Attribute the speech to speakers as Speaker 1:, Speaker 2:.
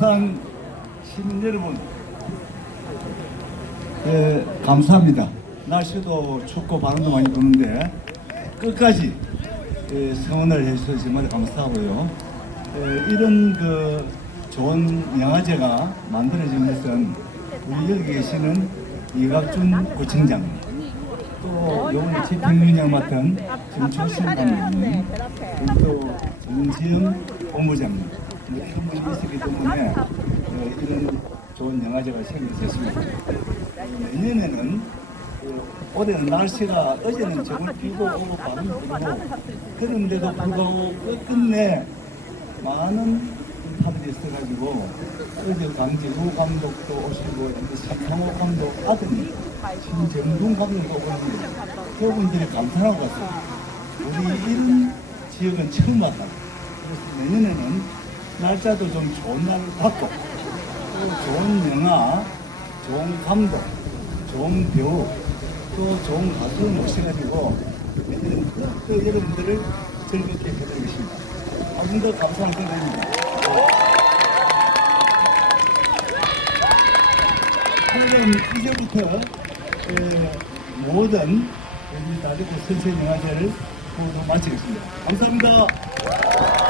Speaker 1: 부산 시민 여러분, 예, 감사합니다. 날씨도 춥고 바람도 많이 부는데 끝까지 예, 성원을 해주셔서 정말 감사하고요. 예, 이런 그 좋은 영화제가 만들어진 것은 우리 여기 계시는 이각준 구청장 또 요번에 집행위원장 맡은 김초신 감독님 또 정지영 본부장님 이렇게 한 분이 있었기 때문에 어, 이런 좋은 영화제가 생겼습니다. 내년에는 그 올해는 날씨가 어제는 저걸 끼고 오고 바람이 불고 그런데도 불구하고 끝끝내 많은 인파들이 있어가지고 어제 강지구 감독도 오시고 박상호 감독 아들이 신정동 감독도 오는데 그분들이 감탄하고 갔어요. 우리 이런 지역은 처음 왔다. 그래서 내년에는 날짜도 좀 좋은 날 받고 또 좋은 영화, 좋은 감독, 좋은 배우, 또 좋은 가수를 모셔가지고 또 여러분들을 즐겁게 해드리겠습니다. 아무더 감사한 생각입니다. 그럼 이제부터 에, 모든 우리 나리고 선생 영화제를 모두 마치겠습니다. 감사합니다.